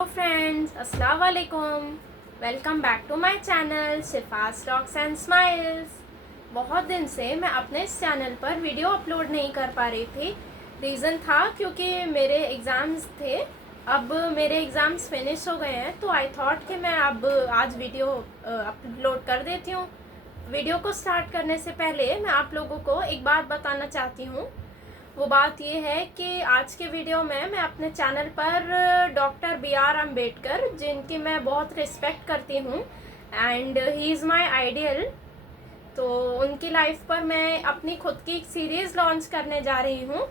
Friends, अस्सलाम वालेकुम। Welcome back to my channel Shifa's talks and smiles. बहुत दिन से मैं अपने इस चैनल पर वीडियो अपलोड नहीं कर पा रही थी। रीज़न था क्योंकि मेरे एग्ज़ाम्स थे। अब मेरे एग्ज़ाम्स फिनिश हो गए हैं, तो आई थॉट कि मैं अब आज वीडियो अपलोड कर देती हूँ। वीडियो को स्टार्ट करने से पहले मैं आप लोगों को एक बात बताना चाहती हूँ। वो बात ये है कि आज के वीडियो में मैं अपने चैनल पर डॉक्टर B.R. अम्बेडकर, जिनकी मैं बहुत रिस्पेक्ट करती हूँ and he is my ideal, तो उनकी लाइफ पर मैं अपनी खुद की एक सीरीज़ लॉन्च करने जा रही हूँ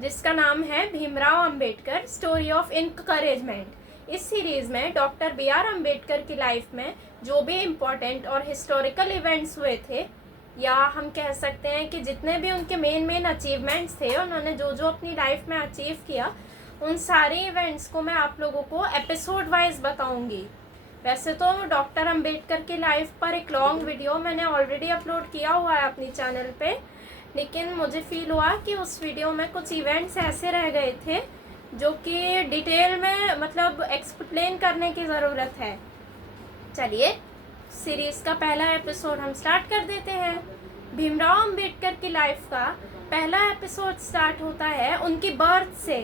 जिसका नाम है Bhimrao Ambedkar story of encouragement. इस सीरीज़ में डॉक्टर B.R. अम्बेडकर की लाइफ में जो भी इम्पोर्टेंट और हिस्टोरिकल इवेंट्स हुए थे, या हम कह सकते हैं कि जितने भी उनके मेन अचीवमेंट्स थे, उन्होंने जो जो अपनी लाइफ में अचीव किया, उन सारे इवेंट्स को मैं आप लोगों को एपिसोड वाइज बताऊंगी। वैसे तो डॉक्टर अम्बेडकर की लाइफ पर एक लॉन्ग वीडियो मैंने ऑलरेडी अपलोड किया हुआ है अपनी चैनल पे, लेकिन मुझे फील हुआ कि उस वीडियो में कुछ इवेंट्स ऐसे रह गए थे जो कि डिटेल में मतलब एक्सप्लेन करने की ज़रूरत है। चलिए सीरीज़ का पहला एपिसोड हम स्टार्ट कर देते हैं। भीमराव अंबेडकर की लाइफ का पहला एपिसोड स्टार्ट होता है उनकी बर्थ से।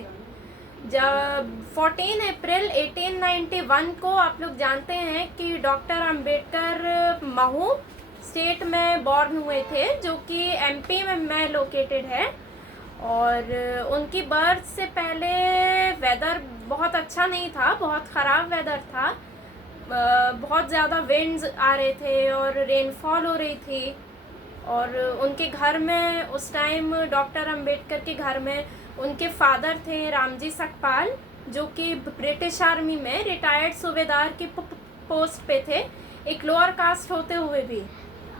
जब 14 अप्रैल 1891 को आप लोग जानते हैं कि डॉक्टर अंबेडकर महू स्टेट में बॉर्न हुए थे, जो कि MP में लोकेटेड है। और उनकी बर्थ से पहले वेदर बहुत अच्छा नहीं था, बहुत ख़राब वेदर था। बहुत ज़्यादा विंड्स आ रहे थे और रेनफॉल हो रही थी। और उनके घर में उस टाइम डॉक्टर अंबेडकर के घर में उनके फादर थे रामजी सकपाल, जो कि ब्रिटिश आर्मी में रिटायर्ड सूबेदार की पोस्ट पे थे, एक लोअर कास्ट होते हुए भी।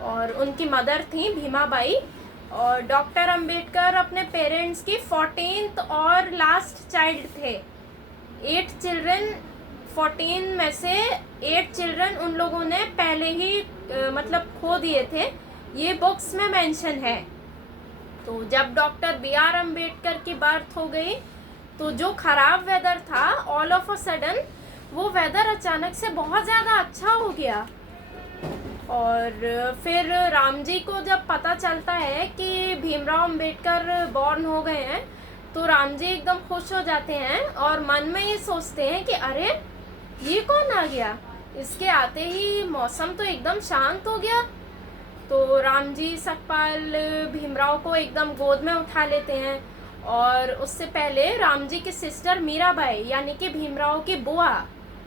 और उनकी मदर थी भीमाबाई। और डॉक्टर अंबेडकर अपने पेरेंट्स की 14th और लास्ट चाइल्ड थे। 8 चिल्ड्रन, 14 में से 8 चिल्ड्रन उन लोगों ने पहले ही मतलब खो दिए थे, ये बुक्स में मेंशन है। तो जब डॉक्टर B.R. अम्बेडकर की बर्थ हो गई, तो जो ख़राब वेदर था, ऑल ऑफ अ सडन वो वेदर अचानक से बहुत ज़्यादा अच्छा हो गया। और फिर राम जी को जब पता चलता है कि भीमराव अम्बेडकर बॉर्न हो गए हैं, तो राम जी एकदम खुश हो जाते हैं और मन में ये सोचते हैं कि अरे ये कौन आ गया, इसके आते ही मौसम तो एकदम शांत हो गया। तो राम जी सकपाल भीमराव को एकदम गोद में उठा लेते हैं। और उससे पहले राम जी की सिस्टर मीराबाई, यानी कि भीमराव की बुआ,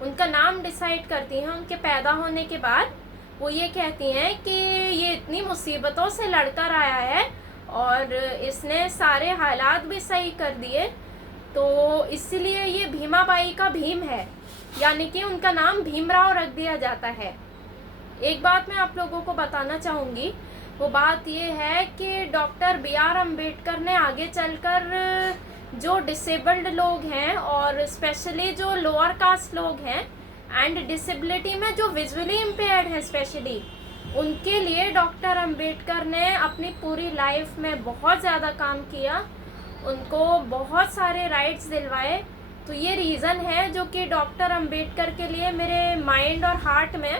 उनका नाम डिसाइड करती हैं उनके पैदा होने के बाद। वो ये कहती हैं कि ये इतनी मुसीबतों से लड़कर आया है और इसने सारे हालात भी सही कर दिए, तो इसलिए ये भीमाबाई का भीम है, यानी कि उनका नाम भीमराव रख दिया जाता है। एक बात मैं आप लोगों को बताना चाहूँगी, वो बात ये है कि डॉक्टर B.R. अम्बेडकर ने आगे चलकर जो डिसेबल्ड लोग हैं और स्पेशली जो लोअर कास्ट लोग हैं एंड डिसेबिलिटी में जो विजुअली इम्पेयर्ड हैं स्पेशली, उनके लिए डॉक्टर अम्बेडकर ने अपनी पूरी लाइफ में बहुत ज़्यादा काम किया, उनको बहुत सारे राइट्स दिलवाए। तो ये रीज़न है जो कि डॉक्टर अम्बेडकर के लिए मेरे माइंड और हार्ट में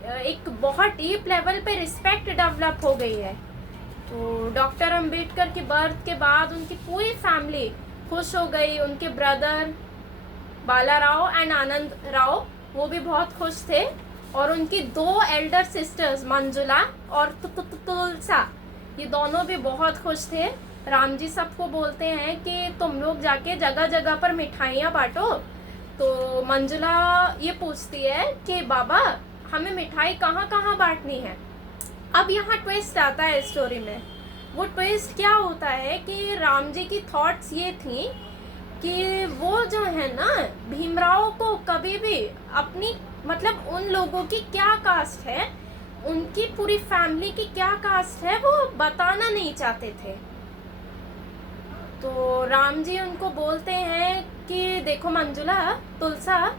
एक बहुत डीप लेवल पे रिस्पेक्ट डेवलप हो गई है। तो डॉक्टर अम्बेडकर की बर्थ के बाद उनकी पूरी फैमिली खुश हो गई। उनके ब्रदर बालाराव एंड आनंद राव, वो भी बहुत खुश थे। और उनकी 2 एल्डर सिस्टर्स मंजुला और तुलसा, ये दोनों भी बहुत खुश थे। राम जी सबको बोलते हैं कि तुम लोग जाके जगह जगह पर मिठाइयाँ बांटो। तो मंजुला ये पूछती है कि बाबा हमें मिठाई कहाँ कहाँ बांटनी है। अब यहाँ ट्विस्ट आता है स्टोरी में। वो ट्विस्ट क्या होता है कि राम जी की थॉट्स ये थी कि वो जो है ना, भीमराव को कभी भी अपनी मतलब उन लोगों की क्या कास्ट है, उनकी पूरी फैमिली की क्या कास्ट है, वो बताना नहीं चाहते थे। तो राम जी उनको बोलते हैं कि देखो मंजुला, तुलसा,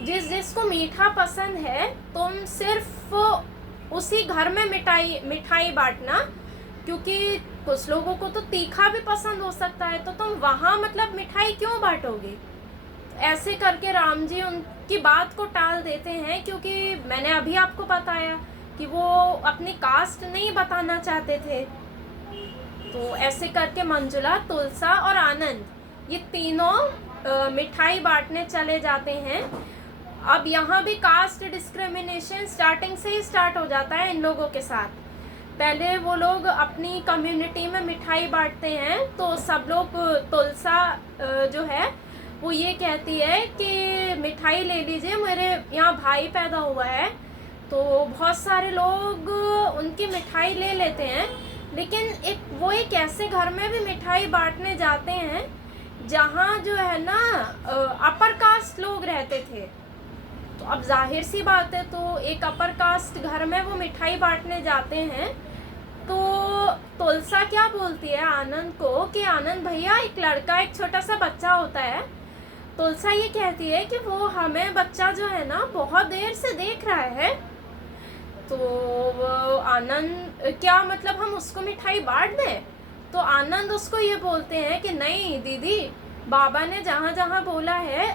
जिसको मीठा पसंद है तुम सिर्फ उसी घर में मिठाई बांटना, क्योंकि कुछ लोगों को तो तीखा भी पसंद हो सकता है, तो तुम वहाँ मतलब मिठाई क्यों बांटोगे। ऐसे करके राम जी उनकी बात को टाल देते हैं, क्योंकि मैंने अभी आपको बताया कि वो अपनी कास्ट नहीं बताना चाहते थे। तो ऐसे करके मंजुला, तुलसा और आनंद ये तीनों मिठाई बांटने चले जाते हैं। अब यहाँ भी कास्ट डिस्क्रिमिनेशन स्टार्टिंग से ही स्टार्ट हो जाता है इन लोगों के साथ। पहले वो लोग अपनी कम्युनिटी में मिठाई बांटते हैं, तो सब लोग, तुलसा जो है वो ये कहती है कि मिठाई ले लीजिए, मेरे यहाँ भाई पैदा हुआ है। तो बहुत सारे लोग उनकी मिठाई ले लेते हैं, लेकिन एक ऐसे घर में भी मिठाई बांटने जाते हैं जहाँ जो है ना अपर कास्ट लोग रहते थे। तो अब जाहिर सी बात है, तो एक अपर कास्ट घर में वो मिठाई बांटने जाते हैं। तो तुलसा क्या बोलती है आनंद को कि आनंद भैया, एक लड़का, एक छोटा सा बच्चा होता है। तुलसा ये कहती है कि वो हमें बच्चा जो है ना बहुत देर से देख रहा है। तो आनंद, क्या मतलब हम उसको मिठाई बांट दें? तो आनंद उसको ये बोलते हैं कि नहीं दीदी, बाबा ने जहाँ जहाँ बोला है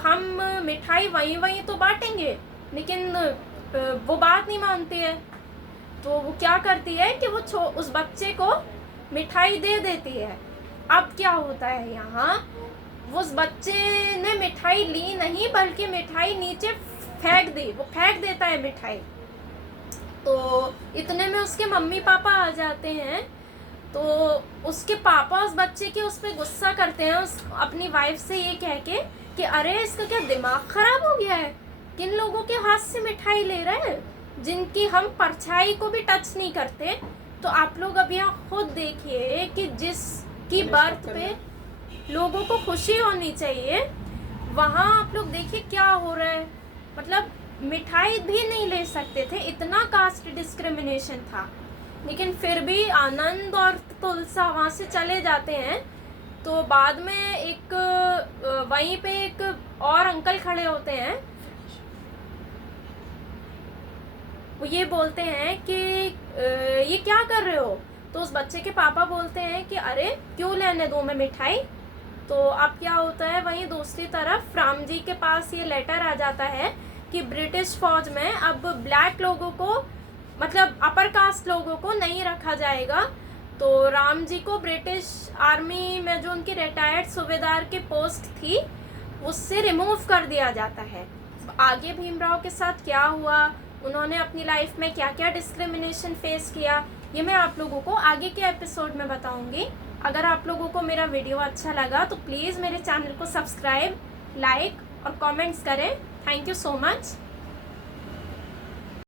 हम मिठाई वहीं वहीं तो बांटेंगे, लेकिन वो बात नहीं मानती है। तो वो क्या करती है कि वो उस बच्चे को मिठाई दे देती है। अब क्या होता है यहाँ, उस बच्चे ने मिठाई ली नहीं, बल्कि मिठाई नीचे फेंक दी, वो फेंक देता है मिठाई। तो इतने में उसके मम्मी पापा आ जाते हैं। तो उसके पापा उस बच्चे के उस पर गुस्सा करते हैं, अपनी वाइफ से ये कह के कि अरे इसका क्या दिमाग खराब हो गया है, किन लोगों के हाथ से मिठाई ले रहे हैं जिनकी हम परछाई को भी टच नहीं करते। तो आप लोग अब यहाँ खुद देखिए कि जिसकी बर्थ पे लोगों को खुशी होनी चाहिए, वहाँ आप लोग देखिए क्या हो रहा है। मतलब मिठाई भी नहीं ले सकते थे, इतना कास्ट डिस्क्रिमिनेशन था। लेकिन फिर भी आनंद और तुलसा वहाँ से चले जाते हैं। तो बाद में एक वहीं पे एक और अंकल खड़े होते हैं, वो ये बोलते हैं कि ये क्या कर रहे हो? तो उस बच्चे के पापा बोलते हैं कि अरे क्यों लेने दूँ मैं मिठाई। तो अब क्या होता है, वहीं दूसरी तरफ राम जी के पास ये लेटर आ जाता है कि ब्रिटिश फौज में अब ब्लैक लोगों को, मतलब अपर कास्ट लोगों को नहीं रखा जाएगा। तो राम जी को ब्रिटिश आर्मी में जो उनकी रिटायर्ड सूबेदार की पोस्ट थी उससे रिमूव कर दिया जाता है। आगे भीमराव के साथ क्या हुआ, उन्होंने अपनी लाइफ में क्या क्या डिस्क्रिमिनेशन फेस किया, ये मैं आप लोगों को आगे के एपिसोड में बताऊंगी। अगर आप लोगों को मेरा वीडियो अच्छा लगा तो प्लीज़ मेरे चैनल को सब्सक्राइब, लाइक और कमेंट्स करें। Thank you so much.